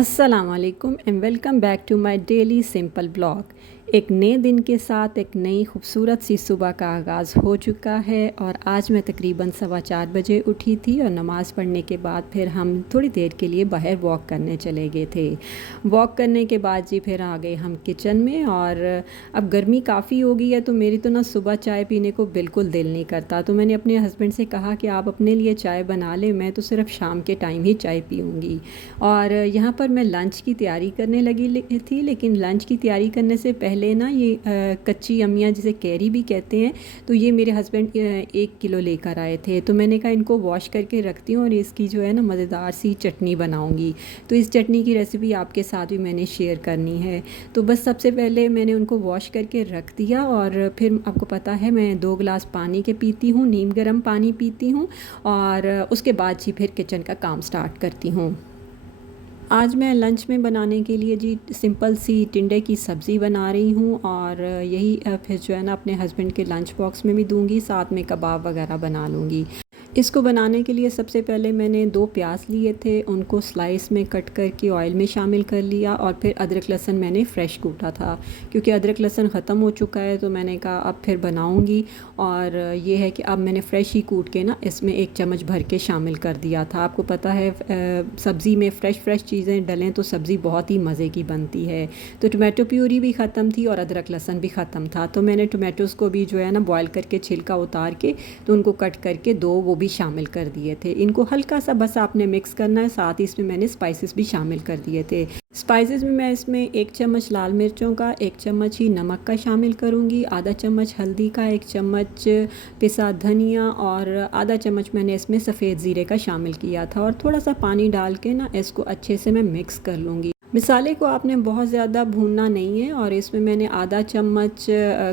अस्सलामुअलैकुम and welcome back to my daily simple blog. एक नए दिन के साथ एक नई खूबसूरत सी सुबह का आगाज़ हो चुका है और आज मैं तकरीबन 4:15 बजे उठी थी और नमाज़ पढ़ने के बाद फिर हम थोड़ी देर के लिए बाहर वॉक करने चले गए थे। वॉक करने के बाद जी फिर आ गए हम किचन में और अब गर्मी काफ़ी हो गई है तो मेरी तो ना सुबह चाय पीने को बिल्कुल दिल नहीं करता। तो मैंने अपने हस्बैंड से कहा कि आप अपने लिए चाय बना लें, मैं तो सिर्फ शाम के टाइम ही चाय पीऊँगी। और यहाँ पर मैं लंच की तैयारी करने लगी थी, लेकिन लंच की तैयारी करने से पहले ना ये कच्ची अम्मियाँ जिसे कैरी भी कहते हैं, तो ये मेरे हस्बैंड 1 किलो लेकर आए थे। तो मैंने कहा इनको वॉश करके रखती हूँ और इसकी जो है ना मज़ेदार सी चटनी बनाऊँगी। तो इस चटनी की रेसिपी आपके साथ भी मैंने शेयर करनी है। तो बस सबसे पहले मैंने उनको वॉश करके रख दिया और फिर आपको पता है मैं 2 गिलास पानी के पीती हूँ, नीम गर्म पानी पीती हूँ और उसके बाद जी फिर किचन का काम स्टार्ट करती हूँ। आज मैं लंच में बनाने के लिए जी सिंपल सी टिंडे की सब्ज़ी बना रही हूँ और यही फिर जो है ना अपने हस्बैंड के लंच बॉक्स में भी दूंगी, साथ में कबाब वगैरह बना लूँगी। इसको बनाने के लिए सबसे पहले मैंने 2 प्याज लिए थे, उनको स्लाइस में कट करके ऑयल में शामिल कर लिया और फिर अदरक लहसुन मैंने फ़्रेश कूटा था, क्योंकि अदरक लहसुन ख़त्म हो चुका है तो मैंने कहा अब फिर बनाऊंगी। और ये है कि अब मैंने फ़्रेश ही कूट के ना इसमें 1 चम्मच भर के शामिल कर दिया था। आपको पता है सब्ज़ी में फ़्रेश चीज़ें डलें तो सब्ज़ी बहुत ही मज़े की बनती है। तो टोमेटो प्यूरी भी ख़त्म थी और अदरक लहसुन भी ख़त्म था, तो मैंने टोमेटोज़ को भी जो है ना बॉयल करके छिलका उतार के तो उनको कट करके 2 वो भी शामिल कर दिए थे। इनको हल्का सा बस आपने मिक्स करना है, साथ ही इसमें मैंने स्पाइसेस भी शामिल कर दिए थे। स्पाइसेस में मैं इसमें 1 चम्मच लाल मिर्चों का, 1 चम्मच ही नमक का शामिल करूँगी, आधा चम्मच हल्दी का, 1 चम्मच पिसा धनिया और आधा चम्मच मैंने इसमें सफ़ेद ज़ीरे का शामिल किया था और थोड़ा सा पानी डाल के ना इसको अच्छे से मैं मिक्स कर लूँगी। मिसाले को आपने बहुत ज़्यादा भूनना नहीं है और इसमें मैंने आधा चम्मच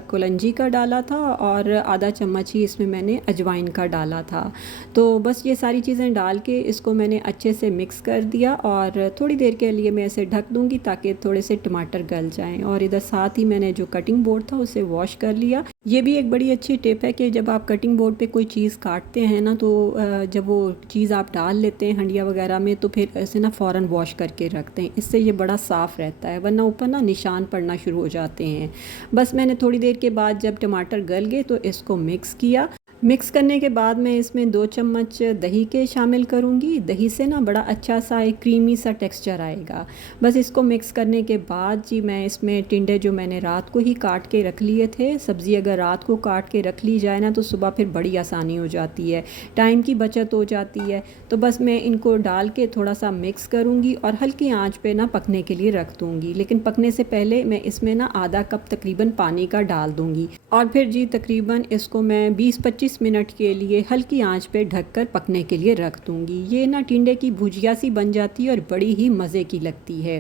कुलंजी का डाला था और आधा चम्मच ही इसमें मैंने अजवाइन का डाला था। तो बस ये सारी चीज़ें डाल के इसको मैंने अच्छे से मिक्स कर दिया और थोड़ी देर के लिए मैं इसे ढक दूँगी ताकि थोड़े से टमाटर गल जाएँ। और इधर साथ ही मैंने जो कटिंग बोर्ड था उसे वॉश कर लिया। ये भी एक बड़ी अच्छी टिप है कि जब आप कटिंग बोर्ड पे कोई चीज़ काटते हैं ना तो जब वो चीज़ आप डाल लेते हैं हंडिया वगैरह में तो फिर ऐसे ना फ़ौरन वॉश करके रखते हैं, इससे ये बड़ा साफ़ रहता है, वरना ऊपर ना निशान पड़ना शुरू हो जाते हैं। बस मैंने थोड़ी देर के बाद जब टमाटर गल गए तो इसको मिक्स किया। मिक्स करने के बाद मैं इसमें 2 चम्मच दही के शामिल करूँगी। दही से ना बड़ा अच्छा सा एक क्रीमी सा टेक्सचर आएगा। बस इसको मिक्स करने के बाद जी मैं इसमें टिंडे जो मैंने रात को ही काट के रख लिए थे, सब्ज़ी अगर रात को काट के रख ली जाए ना तो सुबह फिर बड़ी आसानी हो जाती है, टाइम की बचत हो जाती है। तो बस मैं इनको डाल के थोड़ा सा मिक्स करूँगी और हल्की आंच पे ना पकने के लिए रख दूँगी। लेकिन पकने से पहले मैं इसमें ना आधा कप तकरीबन पानी का डाल दूँगी और फिर जी तकरीबन इसको मैं 20-25 मिनट के लिए हल्की आंच पे ढककर पकने के लिए रख दूँगी। ये ना टिंडे की भुजिया सी बन जाती है और बड़ी ही मज़े की लगती है।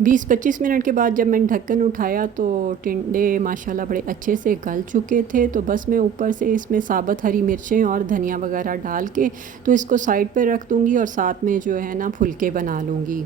20-25 मिनट के बाद जब मैंने ढक्कन उठाया तो टिंडे माशाल्लाह बड़े अच्छे से गल चुके थे। तो बस मैं ऊपर से इसमें साबुत हरी मिर्चें और धनिया वगैरह डाल के तो इसको साइड पे रख दूँगी और साथ में जो है ना फुलके बना लूँगी।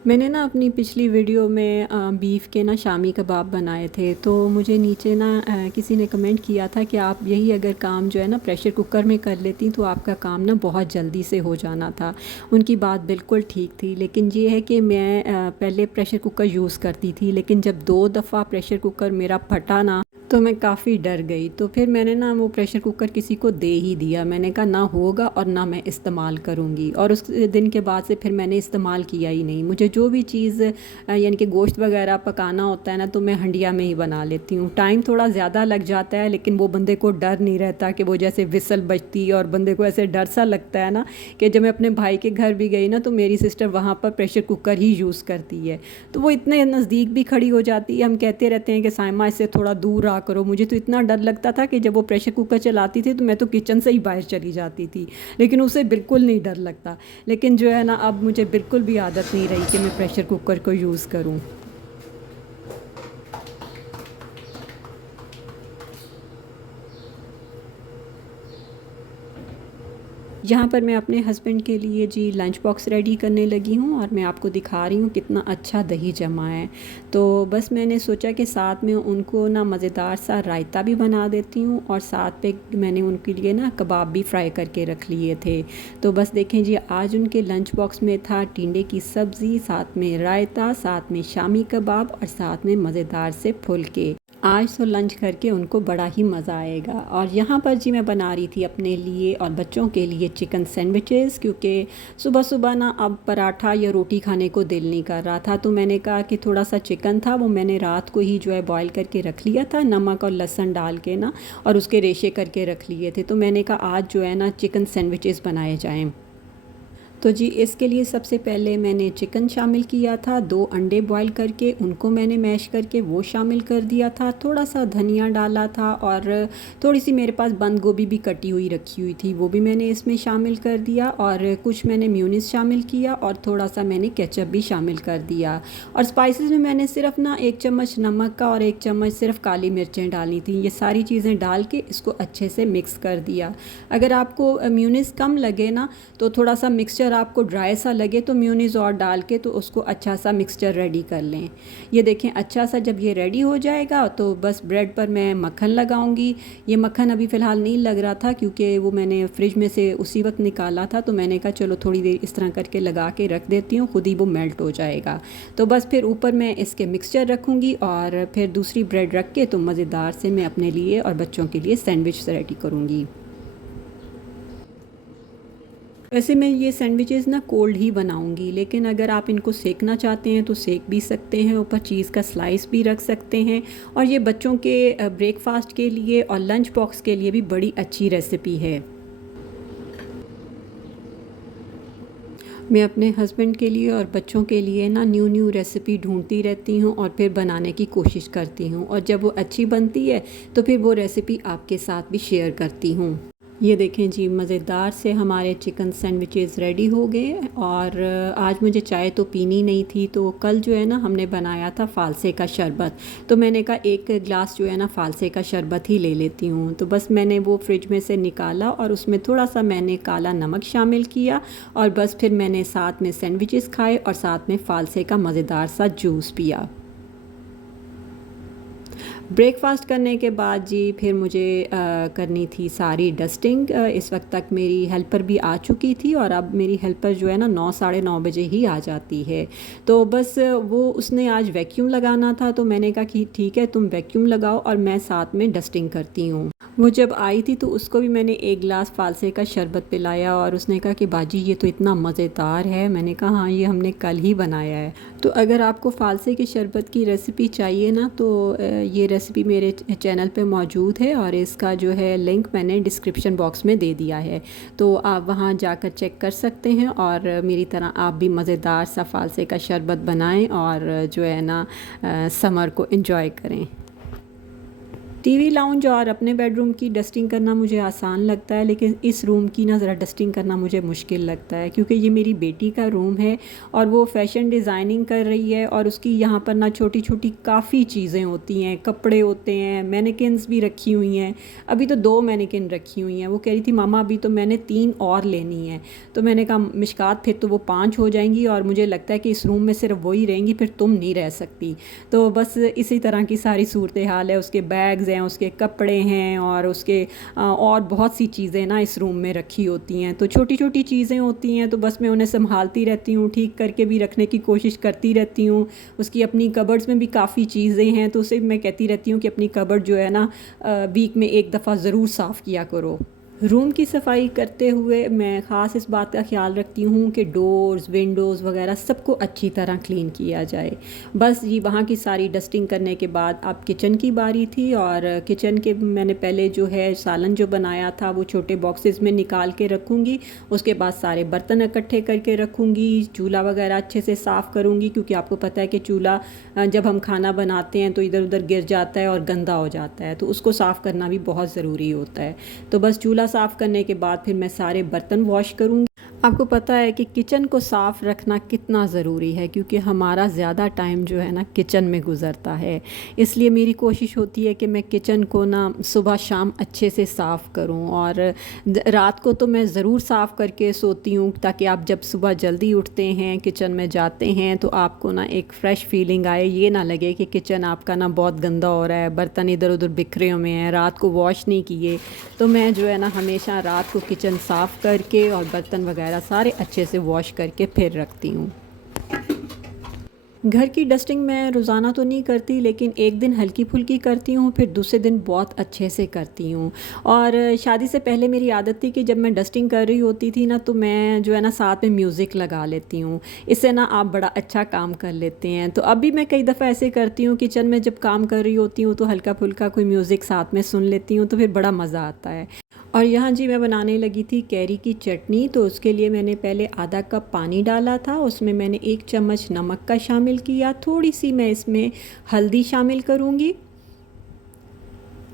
मैंने ना अपनी पिछली वीडियो में बीफ के ना शामी कबाब बनाए थे, तो मुझे नीचे ना किसी ने कमेंट किया था कि आप यही अगर काम जो है ना प्रेशर कुकर में कर लेती तो आपका काम ना बहुत जल्दी से हो जाना था। उनकी बात बिल्कुल ठीक थी, लेकिन ये है कि मैं पहले प्रेशर कुकर यूज़ करती थी, लेकिन जब 2 दफ़ा प्रेशर कुकर मेरा फटा ना तो मैं काफ़ी डर गई। तो फिर मैंने ना वो प्रेशर कुकर किसी को दे ही दिया। मैंने कहा ना होगा और ना मैं इस्तेमाल करूँगी, और उस दिन के बाद से फिर मैंने इस्तेमाल किया ही नहीं। मुझे जो भी चीज़ यानी कि गोश्त वगैरह पकाना होता है ना तो मैं हंडिया में ही बना लेती हूँ। टाइम थोड़ा ज़्यादा लग जाता है, लेकिन वो बंदे को डर नहीं रहता कि वो जैसे विसल बजती है और बंदे को ऐसे डर सा लगता है ना कि जब मैं अपने भाई के घर भी गई ना तो मेरी सिस्टर वहाँ पर प्रेशर कुकर ही यूज़ करती है, तो वो इतने नज़दीक भी खड़ी हो जाती है। हम कहते रहते हैं कि साइमा इससे थोड़ा दूर आ करो। मुझे तो इतना डर लगता था कि जब वो प्रेशर कुकर चलाती थी तो मैं तो किचन से ही बाहर चली जाती थी, लेकिन उसे बिल्कुल नहीं डर लगता। लेकिन जो है ना अब मुझे बिल्कुल भी आदत नहीं रही कि मैं प्रेशर कुकर को यूज़ करूं। यहाँ पर मैं अपने हस्बैंड के लिए जी लंच बॉक्स रेडी करने लगी हूँ और मैं आपको दिखा रही हूँ कितना अच्छा दही जमा है। तो बस मैंने सोचा कि साथ में उनको ना मज़ेदार सा रायता भी बना देती हूँ और साथ पे मैंने उनके लिए ना कबाब भी फ्राई करके रख लिए थे। तो बस देखें जी आज उनके लंच बॉक्स में था टिंडे की सब्ज़ी, साथ में रायता, साथ में शामी कबाब और साथ में मज़ेदार से फुलके। आज तो लंच करके उनको बड़ा ही मज़ा आएगा। और यहाँ पर जी मैं बना रही थी अपने लिए और बच्चों के लिए चिकन सैंडविचेस, क्योंकि सुबह सुबह ना अब पराठा या रोटी खाने को दिल नहीं कर रहा था। तो मैंने कहा कि थोड़ा सा चिकन था वो मैंने रात को ही जो है बॉईल करके रख लिया था, नमक और लहसुन डाल के ना, और उसके रेशे करके रख लिए थे। तो मैंने कहा आज जो है ना चिकन सैंडविचेस बनाए जाएँ। तो जी इसके लिए सबसे पहले मैंने चिकन शामिल किया था, 2 अंडे बॉईल करके उनको मैंने मैश करके वो शामिल कर दिया था, थोड़ा सा धनिया डाला था और थोड़ी सी मेरे पास बंद गोभी भी कटी हुई रखी हुई थी वो भी मैंने इसमें शामिल कर दिया, और कुछ मैंने म्यूनिस शामिल किया और थोड़ा सा मैंने केचप भी शामिल कर दिया। और स्पाइसेस में मैंने सिर्फ ना 1 चम्मच नमक का और 1 चम्मच सिर्फ काली मिर्चें डाली थी। ये सारी चीज़ें डाल के इसको अच्छे से मिक्स कर दिया। अगर आपको म्यूनिस कम लगे ना तो थोड़ा सा मिक्सचर आपको ड्राई सा लगे तो म्यूनीज़ और डाल के तो उसको अच्छा सा मिक्सचर रेडी कर लें। ये देखें अच्छा सा जब ये रेडी हो जाएगा तो बस ब्रेड पर मैं मक्खन लगाऊंगी। ये मक्खन अभी फ़िलहाल नहीं लग रहा था क्योंकि वो मैंने फ्रिज में से उसी वक्त निकाला था, तो मैंने कहा चलो थोड़ी देर इस तरह करके लगा के रख देती हूँ, खुद ही वो मेल्ट हो जाएगा। तो बस फिर ऊपर मैं इसके मिक्सचर रखूँगी और फिर दूसरी ब्रेड रख के तो मज़ेदार से मैं अपने लिए और बच्चों के लिए सैंडविच रेडी करूँगी। वैसे मैं ये सैंडविचेस ना कोल्ड ही बनाऊंगी, लेकिन अगर आप इनको सेकना चाहते हैं तो सेक भी सकते हैं, ऊपर चीज़ का स्लाइस भी रख सकते हैं। और ये बच्चों के ब्रेकफास्ट के लिए और लंच बॉक्स के लिए भी बड़ी अच्छी रेसिपी है। मैं अपने हस्बैंड के लिए और बच्चों के लिए ना न्यू रेसिपी ढूंढती रहती हूँ और फिर बनाने की कोशिश करती हूँ, और जब वो अच्छी बनती है तो फिर वो रेसिपी आपके साथ भी शेयर करती हूँ। ये देखें जी मज़ेदार से हमारे चिकन सैंडविचेस रेडी हो गए। और आज मुझे चाय तो पीनी नहीं थी, तो कल जो है ना हमने बनाया था फ़ालसे का शरबत, तो मैंने कहा 1 गिलास जो है ना फ़ालसे का शरबत ही ले लेती हूँ। तो बस मैंने वो फ्रिज में से निकाला और उसमें थोड़ा सा मैंने काला नमक शामिल किया, और बस फिर मैंने साथ में सैंडविचेस खाए और साथ में फ़ालसे का मज़ेदार सा जूस पिया। ब्रेकफास्ट करने के बाद जी फिर मुझे करनी थी सारी डस्टिंग। इस वक्त तक मेरी हेल्पर भी आ चुकी थी और अब मेरी हेल्पर जो है ना 9 साढ़े 9 बजे ही आ जाती है। तो बस वो उसने आज वैक्यूम लगाना था, तो मैंने कहा कि ठीक है तुम वैक्यूम लगाओ और मैं साथ में डस्टिंग करती हूँ। वो जब आई थी तो उसको भी मैंने 1 गिलास फ़ालसे का शरबत पिलाया और उसने कहा कि बाजी ये तो इतना मज़ेदार है। मैंने कहा हाँ ये हमने कल ही बनाया है। तो अगर आपको फ़ालसे के शरबत की रेसिपी चाहिए ना तो ये रेसिपी मेरे चैनल पे मौजूद है और इसका जो है लिंक मैंने डिस्क्रिप्शन बॉक्स में दे दिया है, तो आप वहाँ जाकर चेक कर सकते हैं और मेरी तरह आप भी मज़ेदार सा फ़ालसे का शरबत बनाएं और जो है ना समर को एंजॉय करें। टीवी लाउंज और अपने बेडरूम की डस्टिंग करना मुझे आसान लगता है, लेकिन इस रूम की ना ज़रा डस्टिंग करना मुझे मुश्किल लगता है, क्योंकि ये मेरी बेटी का रूम है और वो फ़ैशन डिज़ाइनिंग कर रही है और उसकी यहाँ पर ना छोटी छोटी काफ़ी चीज़ें होती हैं, कपड़े होते हैं, मैनेकिन्स भी रखी हुई हैं। अभी तो 2 मैनेकिन रखी हुई हैं। वो कह रही थी मामा अभी तो मैंने 3 और लेनी है। तो मैंने कहा मिशकात फिर तो वो 5 हो जाएंगी और मुझे लगता है कि इस रूम में सिर्फ वही रहेंगी, फिर तुम नहीं रह सकती। तो बस इसी तरह की सारी सूरत हाल है। उसके बैग्स हैं, उसके कपड़े हैं और उसके और बहुत सी चीज़ें ना इस रूम में रखी होती हैं। तो छोटी छोटी चीज़ें होती हैं, तो बस मैं उन्हें संभालती रहती हूँ, ठीक करके भी रखने की कोशिश करती रहती हूँ। उसकी अपनी कबर्ड्स में भी काफ़ी चीज़ें हैं, तो उसे मैं कहती रहती हूँ कि अपनी कबर्ड जो है ना वीक में 1 दफ़ा ज़रूर साफ़ किया करो। रूम की सफाई करते हुए मैं ख़ास इस बात का ख्याल रखती हूँ कि डोर्स, विंडोज़ वगैरह सबको अच्छी तरह क्लीन किया जाए। बस ये वहाँ की सारी डस्टिंग करने के बाद अब किचन की बारी थी, और किचन के मैंने पहले जो है सालन जो बनाया था वो छोटे बॉक्सेस में निकाल के रखूँगी। उसके बाद सारे बर्तन इकट्ठे करके रखूँगी, चूल्हा वगैरह अच्छे से साफ़ करूँगी, क्योंकि आपको पता है कि चूल्हा जब हम खाना बनाते हैं तो इधर उधर गिर जाता है और गंदा हो जाता है, तो उसको साफ़ करना भी बहुत ज़रूरी होता है। तो बस चूल्हा साफ़ करने के बाद फिर मैं सारे बर्तन वॉश करूँगी। आपको पता है कि किचन को साफ़ रखना कितना ज़रूरी है, क्योंकि हमारा ज़्यादा टाइम जो है ना किचन में गुज़रता है। इसलिए मेरी कोशिश होती है कि मैं किचन को ना सुबह शाम अच्छे से साफ़ करूं, और रात को तो मैं ज़रूर साफ़ करके सोती हूँ, ताकि आप जब सुबह जल्दी उठते हैं, किचन में जाते हैं, तो आपको ना एक फ़्रेश फीलिंग आए। ये ना लगे कि किचन आपका ना बहुत गंदा हो रहा है, बर्तन इधर उधर बिखरे हुए हैं, रात को वॉश नहीं किए। तो मैं जो है ना हमेशा रात को किचन साफ़ करके और बर्तन वगैरह सारे अच्छे से वॉश करके फिर रखती हूँ। घर की डस्टिंग मैं रोज़ाना तो नहीं करती, लेकिन एक दिन हल्की फुल्की करती हूँ, फिर दूसरे दिन बहुत अच्छे से करती हूँ। और शादी से पहले मेरी आदत थी कि जब मैं डस्टिंग कर रही होती थी ना, तो मैं जो है ना साथ में म्यूज़िक लगा लेती हूँ। इससे ना आप बड़ा अच्छा काम कर लेते हैं। तो अभी मैं कई दफ़ा ऐसे करती हूँ, किचन में जब काम कर रही होती हूँ तो हल्का फुल्का कोई म्यूज़िक साथ में सुन लेती हूँ, तो फिर बड़ा मज़ा आता है। और यहाँ जी मैं बनाने लगी थी कैरी की चटनी। तो उसके लिए मैंने पहले आधा कप पानी डाला था, उसमें मैंने 1 चम्मच नमक का शामिल किया, थोड़ी सी मैं इसमें हल्दी शामिल करूँगी।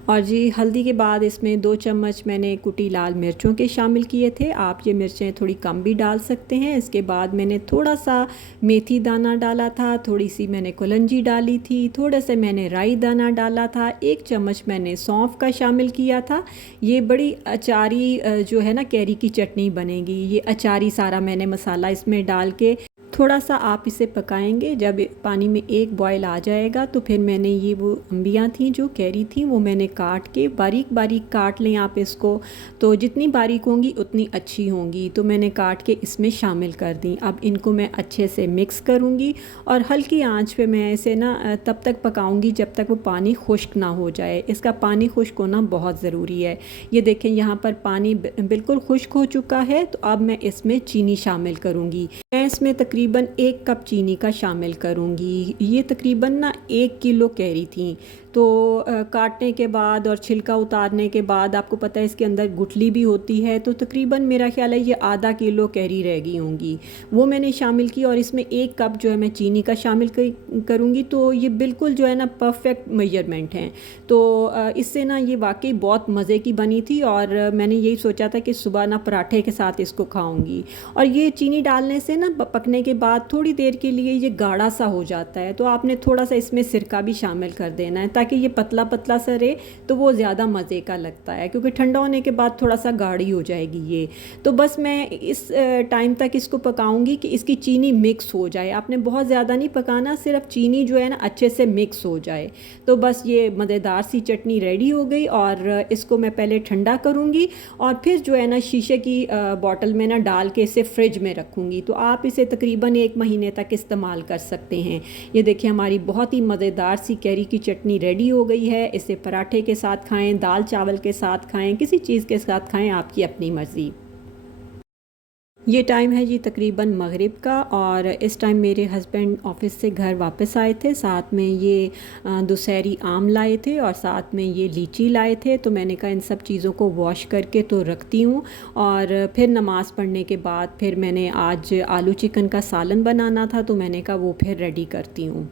और जी हल्दी के बाद इसमें 2 चम्मच मैंने कुटी लाल मिर्चों के शामिल किए थे। आप ये मिर्चें थोड़ी कम भी डाल सकते हैं। इसके बाद मैंने थोड़ा सा मेथी दाना डाला था, थोड़ी सी मैंने कलौंजी डाली थी, थोड़ा सा मैंने राई दाना डाला था, 1 चम्मच मैंने सौंफ का शामिल किया था। ये बड़ी अचारी जो है ना कैरी की चटनी बनेगी। ये अचारी सारा मैंने मसाला इसमें डाल के थोड़ा सा आप इसे पकाएंगे। जब पानी में एक बॉयल आ जाएगा, तो फिर मैंने ये वो अम्बियाँ थी जो कैरी थी, वो मैंने काट के बारीक बारीक काट लें आप इसको। तो जितनी बारीक होंगी उतनी अच्छी होंगी। तो मैंने काट के इसमें शामिल कर दी। अब इनको मैं अच्छे से मिक्स करूँगी, और हल्की आंच पे मैं इसे ना तब तक पकाऊँगी जब तक वो पानी खुश्क ना हो जाए। इसका पानी खुश्क होना बहुत ज़रूरी है। ये देखें यहाँ पर पानी बिल्कुल खुश्क हो चुका है। तो अब मैं इसमें चीनी शामिल करूँगी। मैं इसमें तकरीबन 1 कप चीनी का शामिल करूँगी। ये तकरीबन ना 1 किलो कैरी थी। तो काटने के बाद और छिलका उतारने के बाद आपको पता है इसके अंदर गुठली भी होती है। तो तकरीबन मेरा ख्याल है ये आधा किलो कैरी रह गई होंगी, वो मैंने शामिल की। और इसमें 1 कप जो है मैं चीनी का शामिल करूँगी। तो ये बिल्कुल जो है ना परफेक्ट मेजरमेंट हैं। तो इससे ना ये वाकई बहुत मज़े की बनी थी, और मैंने यही सोचा था कि सुबह ना पराठे के साथ इसको खाऊँगी। और ये चीनी डालने से ना पकने के बाद थोड़ी देर के लिए ये गाढ़ा सा हो जाता है। तो आपने थोड़ा सा इसमें सिरका भी शामिल कर देना है, ताकि ये पतला पतला सा रहे, तो वो ज़्यादा मज़े का लगता है। क्योंकि ठंडा होने के बाद थोड़ा सा गाढ़ी हो जाएगी ये। तो बस मैं इस टाइम तक इसको पकाऊंगी कि इसकी चीनी मिक्स हो जाए। आपने बहुत ज़्यादा नहीं पकाना, सिर्फ चीनी जो है ना अच्छे से मिक्स हो जाए। तो बस ये मज़ेदार सी चटनी रेडी हो गई। और इसको मैं पहले ठंडा करूँगी, और फिर जो है ना शीशे की बॉटल में ना डाल के इसे फ्रिज में रखूँगी। तो आप इसे तकरीबन 1 महीने तक इस्तेमाल कर सकते हैं। ये देखिए हमारी बहुत ही मज़ेदार सी कैरी की चटनी रेडी हो गई है। इसे पराठे के साथ खाएं, दाल चावल के साथ खाएं, किसी चीज़ के साथ खाएं, आपकी अपनी मर्ज़ी। ये टाइम है जी तकरीबन मगरिब का, और इस टाइम मेरे हस्बैंड ऑफिस से घर वापस आए थे। साथ में ये दुशहरी आम लाए थे, और साथ में ये लीची लाए थे। तो मैंने कहा इन सब चीज़ों को वॉश करके तो रखती हूँ, और फिर नमाज़ पढ़ने के बाद फिर मैंने आज आलू चिकन का सालन बनाना था, तो मैंने कहा वो फिर रेडी करती हूँ।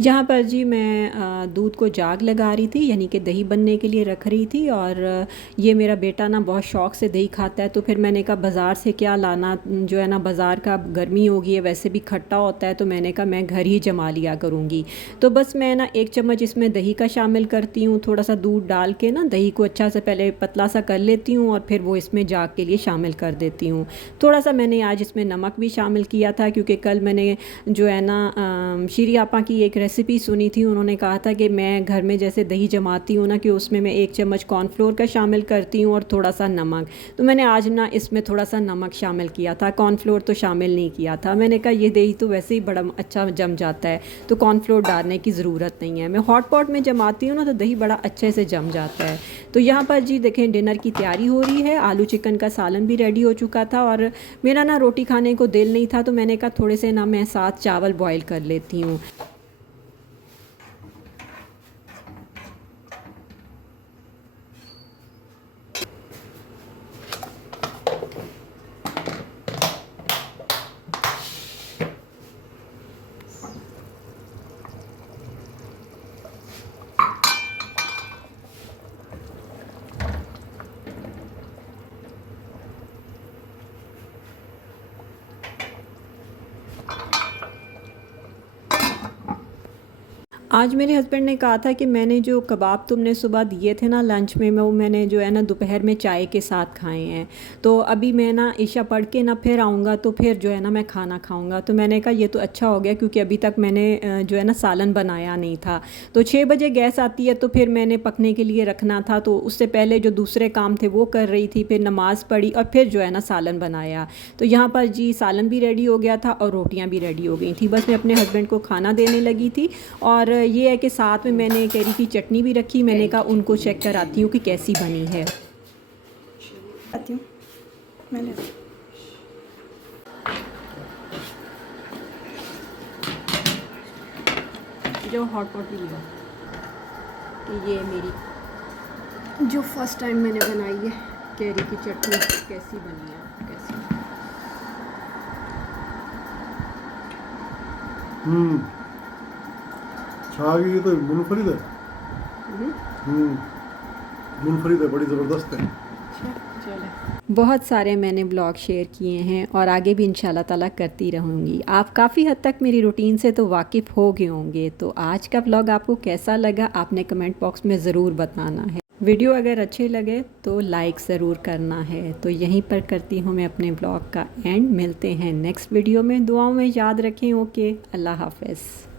यहाँ पर जी मैं दूध को जाग लगा रही थी, यानी कि दही बनने के लिए रख रही थी। और ये मेरा बेटा ना बहुत शौक़ से दही खाता है। तो फिर मैंने कहा बाज़ार से क्या लाना, जो है ना बाज़ार का गर्मी होगी है, वैसे भी खट्टा होता है। तो मैंने कहा मैं घर ही जमा लिया करूँगी। तो बस मैं ना 1 चम्मच इसमें दही का शामिल करती हूँ। थोड़ा सा दूध डाल के ना दही को अच्छा से पहले पतला सा कर लेती हूँ, और फिर वो इसमें जाग के लिए शामिल कर देती हूँ। थोड़ा सा मैंने आज इसमें नमक भी शामिल किया था, क्योंकि कल मैंने जो है ना शीरी आपा की एक रेसिपी सुनी थी। उन्होंने कहा था कि मैं घर में जैसे दही जमाती हूँ ना, कि उसमें मैं 1 चम्मच कॉर्नफ्लोर का शामिल करती हूँ और थोड़ा सा नमक। तो मैंने आज ना इसमें थोड़ा सा नमक शामिल किया था, कॉर्नफ्लोर तो शामिल नहीं किया था। मैंने कहा ये दही तो वैसे ही बड़ा अच्छा जम जाता है, तो कॉर्नफ्लोर डालने की ज़रूरत नहीं है। मैं हॉट पॉट में जमाती हूँ ना, तो दही बड़ा अच्छे से जम जाता है। तो यहाँ पर जी देखें डिनर की तैयारी हो रही है। आलू चिकन का सालन भी रेडी हो चुका था, और मेरा ना रोटी खाने को दिल नहीं था। तो मैंने कहा थोड़े से ना मैं साथ चावल बॉयल कर लेती हूँ। आज मेरे हस्बैंड ने कहा था कि मैंने जो कबाब तुमने सुबह दिए थे ना लंच में, मैं वो मैंने जो है ना दोपहर में चाय के साथ खाए हैं। तो अभी मैं ना इशा पढ़ के ना फिर आऊँगा तो फिर जो है ना मैं खाना खाऊँगा। तो मैंने कहा ये तो अच्छा हो गया, क्योंकि अभी तक मैंने जो है ना सालन बनाया नहीं था। तो 6 बजे गैस आती है तो फिर मैंने पकने के लिए रखना था, तो उससे पहले जो दूसरे काम थे वो कर रही थी, फिर नमाज़ पढ़ी और फिर जो है ना सालन बनाया। तो यहाँ पर जी सालन भी रेडी हो गया था और रोटियाँ भी रेडी हो गई थी। बस मैं अपने हस्बैंड को खाना देने लगी थी। और ये है कि साथ में मैंने कैरी की चटनी भी रखी। मैंने कहा उनको चेक कराती हूँ कि कैसी बनी है। आती हूँ मैंने जो हॉट पॉट भी लिया कि ये मेरी जो फर्स्ट टाइम मैंने बनाई है कैरी की चटनी, कैसी बनी है कैसी। ये तो मुनफरिद है। मुनफरिद है, बड़ी ज़बरदस्त है। बहुत सारे मैंने ब्लॉग शेयर किए हैं और आगे भी इंशाल्लाह ताला करती रहूँगी। आप काफ़ी हद तक मेरी रूटीन से तो वाकिफ़ हो गए होंगे। तो आज का ब्लॉग आपको कैसा लगा आपने कमेंट बॉक्स में ज़रूर बताना है। वीडियो अगर अच्छे लगे तो लाइक ज़रूर करना है। तो यहीं पर करती हूँ मैं अपने ब्लॉग का एंड। मिलते हैं नेक्स्ट वीडियो में। दुआओं में याद रखें। ओके, अल्लाह हाफ़िज़।